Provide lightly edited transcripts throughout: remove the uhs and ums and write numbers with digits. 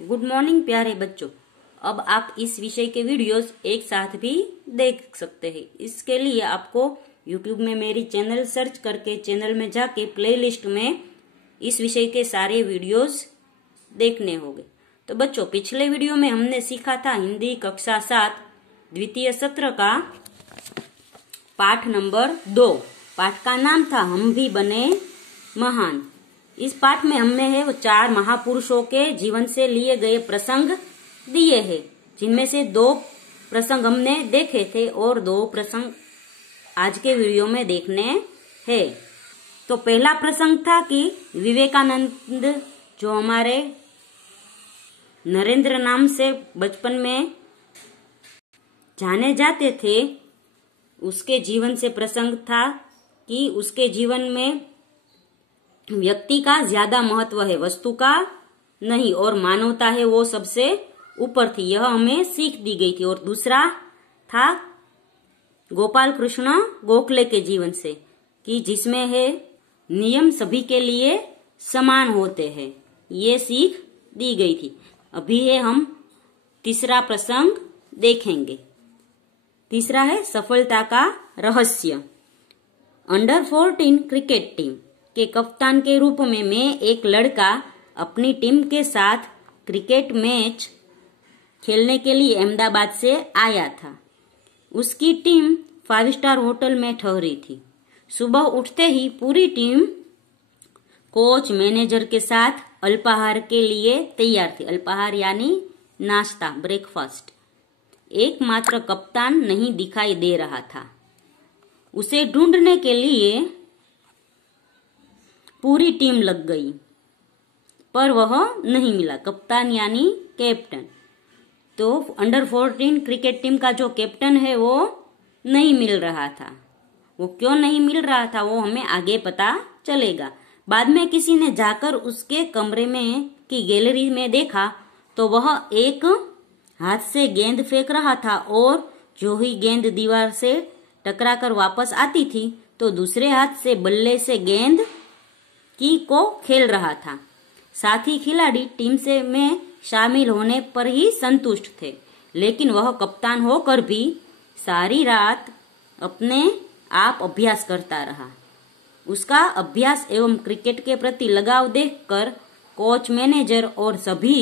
Good morning प्यारे बच्चों। अब आप इस विषय के वीडियोस एक साथ भी देख सकते हैं। इसके लिए आपको YouTube में मेरी चैनल सर्च करके चैनल में जाके प्लेलिस्ट में इस विषय के सारे वीडियोस देखने होंगे। तो बच्चों, पिछले वीडियो में हमने सीखा था हिंदी कक्षा 7 द्वितीय सत्र का पाठ नंबर 2। पाठ का नाम था हम भी बने महान। इस पाठ में हमने है वो 4 महापुरुषों के जीवन से लिए गए प्रसंग दिए हैं, जिनमें से 2 प्रसंग हमने देखे थे और 2 प्रसंग आज के वीडियो में देखने हैं। तो पहला प्रसंग था कि विवेकानंद जो हमारे नरेंद्र नाम से बचपन में जाने जाते थे, उसके जीवन से प्रसंग था कि उसके जीवन में व्यक्ति का ज्यादा महत्व है, वस्तु का नहीं, और मानवता है वो सबसे ऊपर थी। यह हमें सीख दी गई थी। और दूसरा था गोपाल कृष्ण गोखले के जीवन से कि जिसमें है नियम सभी के लिए समान होते हैं, ये सीख दी गई थी। अभी है हम तीसरा प्रसंग देखेंगे। तीसरा है सफलता का रहस्य। अंडर 14 क्रिकेट टीम के कप्तान के रूप में मैं एक लड़का अपनी टीम के साथ क्रिकेट मैच खेलने के लिए अहमदाबाद से आया था। उसकी टीम 5 स्टार होटल में ठहरी थी। सुबह उठते ही पूरी टीम कोच मैनेजर के साथ अल्पाहार के लिए तैयार थी। अल्पाहार यानी नाश्ता, ब्रेकफास्ट। एकमात्र कप्तान नहीं दिखाई दे रहा था। उसे ढूंढने के लिए पूरी टीम लग गई, पर वह नहीं मिला। कप्तान यानी कैप्टन। तो अंडर 14 क्रिकेट टीम का जो कैप्टन है वो नहीं मिल रहा था। वो क्यों नहीं मिल रहा था वो हमें आगे पता चलेगा। बाद में किसी ने जाकर उसके कमरे में की गैलरी में देखा तो वह एक हाथ से गेंद फेंक रहा था, और जो ही गेंद दीवार से टकराकर वापस आती थी तो दूसरे हाथ से बल्ले से गेंद को खेल रहा था। साथी खिलाड़ी टीम से में शामिल होने पर ही संतुष्ट थे, लेकिन वह कप्तान होकर भी सारी रात अपने आप अभ्यास करता रहा। उसका अभ्यास एवं क्रिकेट के प्रति लगाव देखकर कोच, मैनेजर और सभी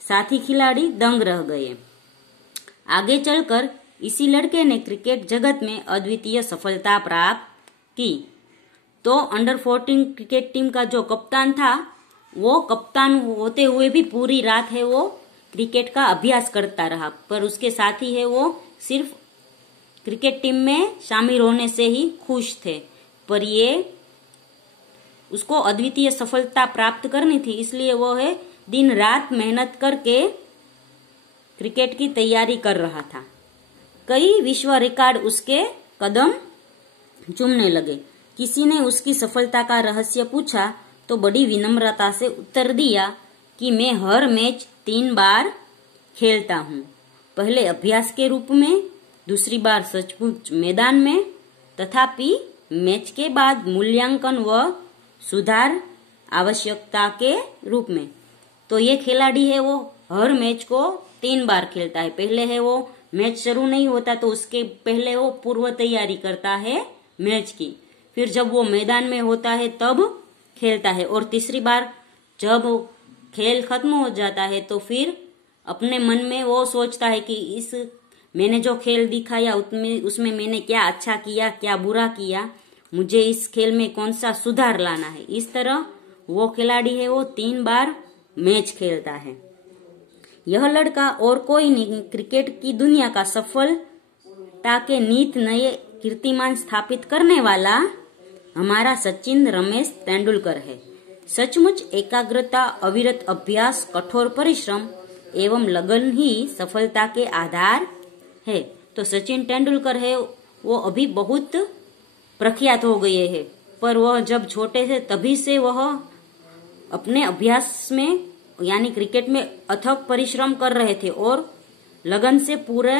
साथी खिलाड़ी दंग रह गए। आगे चलकर इसी लड़के ने क्रिकेट जगत में अद्वितीय सफलता प्राप्त की। तो अंडर 14 क्रिकेट टीम का जो कप्तान था, वो कप्तान होते हुए भी पूरी रात है वो क्रिकेट का अभ्यास करता रहा, पर उसके साथी है वो सिर्फ क्रिकेट टीम में शामिल होने से ही खुश थे। पर ये उसको अद्वितीय सफलता प्राप्त करनी थी, इसलिए वो है दिन रात मेहनत करके क्रिकेट की तैयारी कर रहा था। कई विश्व रिकॉर्ड उसके कदम चूमने लगे। किसी ने उसकी सफलता का रहस्य पूछा तो बड़ी विनम्रता से उत्तर दिया कि मैं हर मैच 3 बार खेलता हूँ। पहले अभ्यास के रूप में, दूसरी बार सचमुच मैदान में, तथापि मैच के बाद मूल्यांकन व सुधार आवश्यकता के रूप में। तो ये खिलाड़ी है वो हर मैच को 3 बार खेलता है। पहले है वो मैच शुरू नहीं होता तो उसके पहले वो पूर्व तैयारी करता है मैच की, फिर जब वो मैदान में होता है तब खेलता है, और तीसरी बार जब खेल खत्म हो जाता है तो फिर अपने मन में वो सोचता है कि मैंने जो खेल दिखाया उसमें मैंने क्या अच्छा किया, क्या बुरा किया, मुझे इस खेल में कौन सा सुधार लाना है। इस तरह वो खिलाड़ी है वो 3 बार मैच खेलता है। यह लड़का और कोई नहीं, क्रिकेट की दुनिया का सफलता के नित नए कीर्तिमान स्थापित करने वाला हमारा सचिन रमेश तेंदुलकर है। सचमुच एकाग्रता, अविरत अभ्यास, कठोर परिश्रम एवं लगन ही सफलता के आधार है। तो सचिन तेंदुलकर है वो अभी बहुत प्रख्यात हो गए हैं, पर वह जब छोटे थे तभी से वह अपने अभ्यास में यानी क्रिकेट में अथक परिश्रम कर रहे थे और लगन से पूरे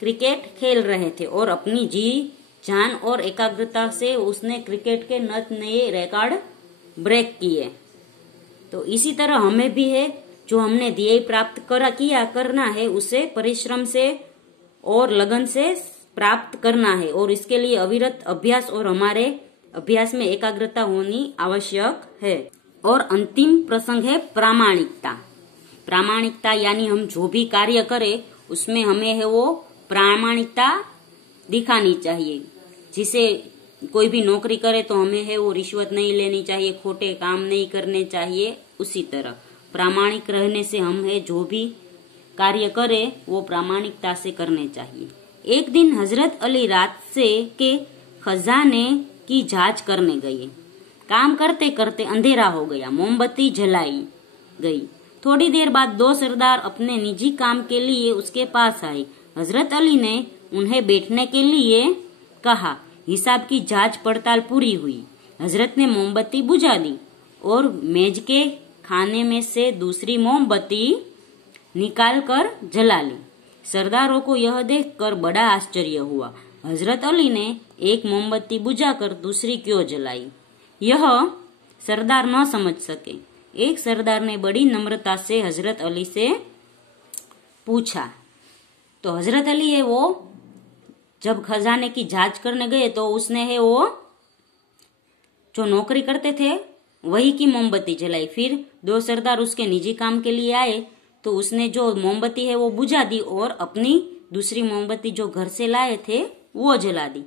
क्रिकेट खेल रहे थे, और अपनी जी जान और एकाग्रता से उसने क्रिकेट के नए रिकॉर्ड ब्रेक किए। तो इसी तरह हमें भी है जो हमने ध्येय प्राप्त करना है उसे परिश्रम से और लगन से प्राप्त करना है और इसके लिए अविरत अभ्यास और हमारे अभ्यास में एकाग्रता होनी आवश्यक है। और अंतिम प्रसंग है प्रामाणिकता। प्रामाणिकता यानी हम जो भी कार्य करें उसमें हमें है वो प्रामाणिकता दिखानी चाहिए। जिसे कोई भी नौकरी करे तो हमें है वो रिश्वत नहीं लेनी चाहिए, खोटे काम नहीं करने चाहिए। उसी तरह प्रामाणिक रहने से हम है जो भी कार्य करें वो प्रामाणिकता से करने चाहिए। एक दिन हजरत अली रात से के खजाने की जांच करने गए। काम करते करते अंधेरा हो गया, मोमबत्ती जलाई गई। थोड़ी देर बाद दो सरदार अपने निजी काम के लिए उसके पास आए। हजरत अली ने उन्हें बैठने के लिए कहा। हिसाब की जांच पड़ताल पूरी हुई। हजरत ने मोमबत्ती बुझा दी और मेज के खाने में से दूसरी मोमबत्ती निकाल कर जला ली। सरदारों को यह देखकर बड़ा आश्चर्य हुआ। हजरत अली ने एक मोमबत्ती बुझाकर दूसरी क्यों जलाई, यह सरदार न समझ सके। एक सरदार ने बड़ी नम्रता से हजरत अली से पूछा। तो हजरत अली है वो जब खजाने की जांच करने गए तो उसने है वो जो नौकरी करते थे वही की मोमबत्ती जलाई। फिर दो सरदार उसके निजी काम के लिए आए तो उसने जो मोमबत्ती है वो बुझा दी और अपनी दूसरी मोमबत्ती जो घर से लाए थे वो जला दी।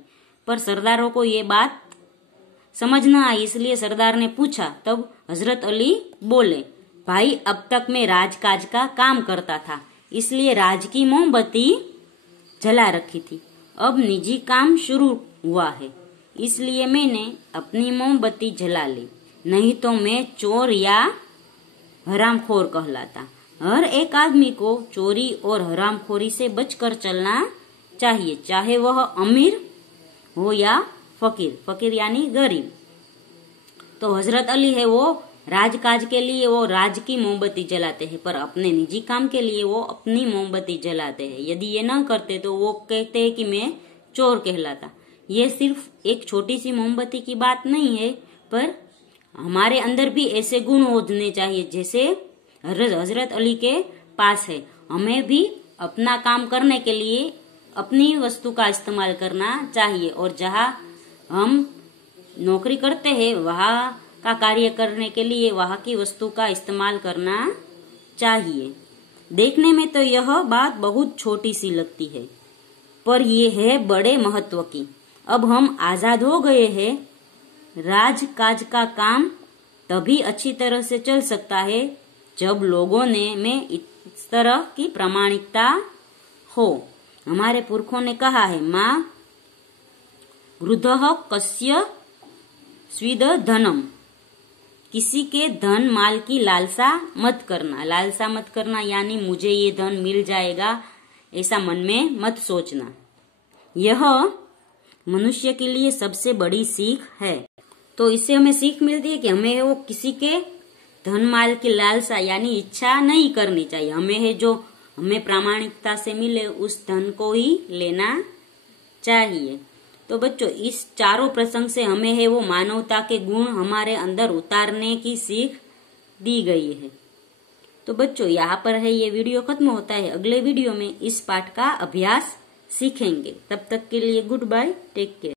पर सरदारों को ये बात समझ न आई, इसलिए सरदार ने पूछा। तब हजरत अली बोले, भाई अब तक मैं राजकाज का काम करता था इसलिए राज की मोमबत्ती जला रखी थी। अब निजी काम शुरू हुआ है इसलिए मैंने अपनी मोमबत्ती जला ली, नहीं तो मैं चोर या हरामखोर कहलाता। हर एक आदमी को चोरी और हरामखोरी से बचकर चलना चाहिए, चाहे वह अमीर हो या फकीर। फकीर यानी गरीब। तो हजरत अली है वो राजकाज के लिए वो राज की मोमबत्ती जलाते हैं, पर अपने निजी काम के लिए वो अपनी मोमबत्ती जलाते हैं। यदि ये न करते तो वो कहते हैं कि मैं चोर कहलाता। ये सिर्फ एक छोटी सी मोमबत्ती की बात नहीं है, पर हमारे अंदर भी ऐसे गुण होने चाहिए जैसे हजरत अली के पास है। हमें भी अपना काम करने के लिए अपनी वस्तु का इस्तेमाल करना चाहिए और जहाँ हम नौकरी करते हैं वहाँ का कार्य करने के लिए वहाँ की वस्तु का इस्तेमाल करना चाहिए। देखने में तो यह बात बहुत छोटी सी लगती है, पर यह है बड़े महत्व की। अब हम आजाद हो गए हैं। राजकाज का काम तभी अच्छी तरह से चल सकता है जब लोगों में इस तरह की प्रामाणिकता हो। हमारे पुरखों ने कहा है, माँ वृद्धः कस्य स्विद धनम, किसी के धन माल की लालसा मत करना। लालसा मत करना यानी मुझे ये धन मिल जाएगा ऐसा मन में मत सोचना। यह मनुष्य के लिए सबसे बड़ी सीख है। तो इससे हमें सीख मिलती है कि हमें वो किसी के धन माल की लालसा यानी इच्छा नहीं करनी चाहिए। हमें है जो हमें प्रामाणिकता से मिले उस धन को ही लेना चाहिए। तो बच्चों इस चारों प्रसंग से हमें है वो मानवता के गुण हमारे अंदर उतारने की सीख दी गई है। तो बच्चों यहाँ पर है ये वीडियो खत्म होता है। अगले वीडियो में इस पाठ का अभ्यास सीखेंगे। तब तक के लिए गुड बाय, टेक केयर।